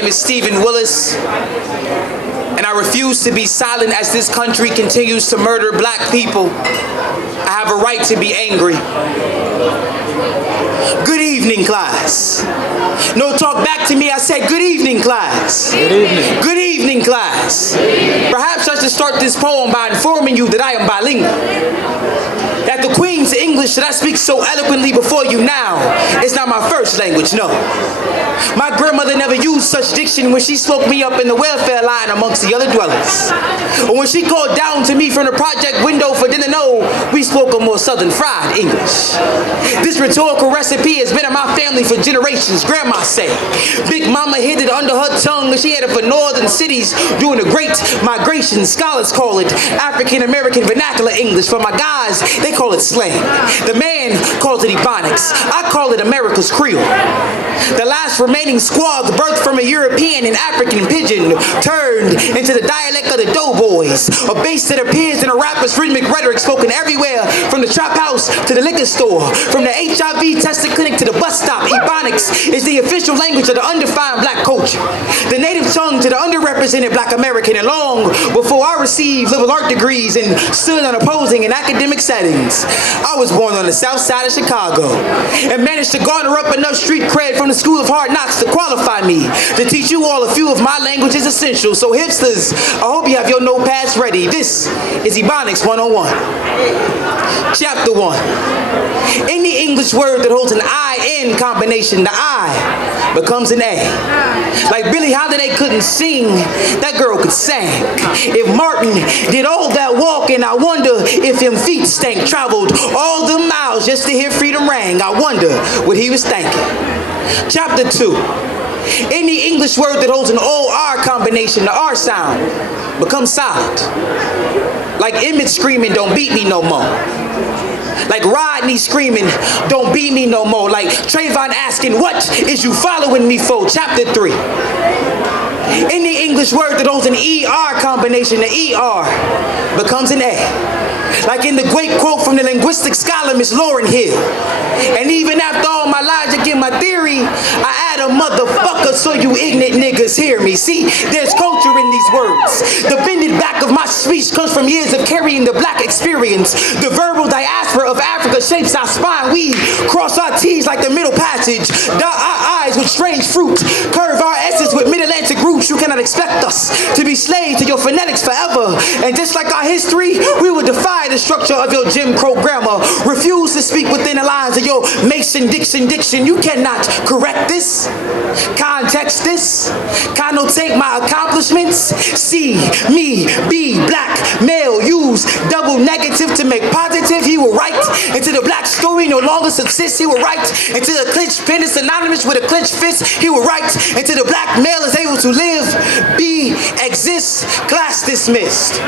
name is Stephen Willis, and I refuse to be silent as this country continues to murder black people. I have a right to be angry. Good evening, class. No, talk back to me. I said, good evening, class. Good evening. Good evening, class. Perhaps I should start this poem by informing you that I am bilingual. That the Queen's English that I speak so eloquently before you now is not my first language, no. My grandmother never used such diction when she spoke me up in the welfare line amongst the other dwellers. Or when she called down to me from the project window for dinner, no, we spoke a more southern fried English. This rhetorical recipe has been in my family for generations, grandma said. Big mama hid it under her tongue, she had it for northern cities during the Great Migration. Scholars call it African-American vernacular English. For my guys, they call it slang. The man calls it Ebonics. I call it America's Creole. The last remaining squad, birthed from a European and African pidgin, turned into the dialect of the doughboys, a base that appears in a rapper's rhythmic rhetoric spoken everywhere, from the trap house to the liquor store, from the HIV testing clinic to the bus stop. Ebonics is the official language of the undefined black culture, the native tongue to the underrepresented black American, and long before I received liberal art degrees and stood unopposing in academic settings, I was born on the south side of Chicago and managed to garner up enough street cred from the School of Hard Knocks to qualify me to teach you all a few of my languages essentials. So hipsters, I hope you have your notepads ready. This is Ebonics 101. Chapter 1. Any English word that holds an I-N combination, the I becomes an A. Like Billie Holiday couldn't sing, that girl could sing. If Martin did all that walking, I wonder if him feet stank. Traveled all the miles just to hear freedom rang, I wonder what he was thinking. Chapter 2. Any English word that holds an O-R combination, the R sound, becomes silent. Like Emmett screaming, don't beat me no more. Like Rodney screaming, don't beat me no more. Like Trayvon asking, what is you following me for? Chapter 3. Any English word that holds an ER combination, the ER becomes an A. Like in the great quote from the linguistic scholar, Miss Lauryn Hill. And even after all my logic and my theory, I add a motherfucker so you ignorant niggas hear me. See, there's culture in these words. The bended back of my speech comes from years of carrying the black experience. The verbal diaspora of Africa shapes our spine. We cross our T's like the middle passage, dot our I's with strange fruit, curve our S's with mid-Atlantic roots. You cannot expect us to be slaves to your phonetics forever. And just like our history, we will defy the structure of your Jim Crow grammar. Refuse to speak within the lines of your Mason-Dixon diction. You cannot correct this, context this, connotate my accomplishments. See me be black male, use double negative to make positive. He will write until the black story no longer subsists. He will write until the clenched pen is synonymous with a clenched fist. He will write until the black male is able to live, be, exist. Class dismissed.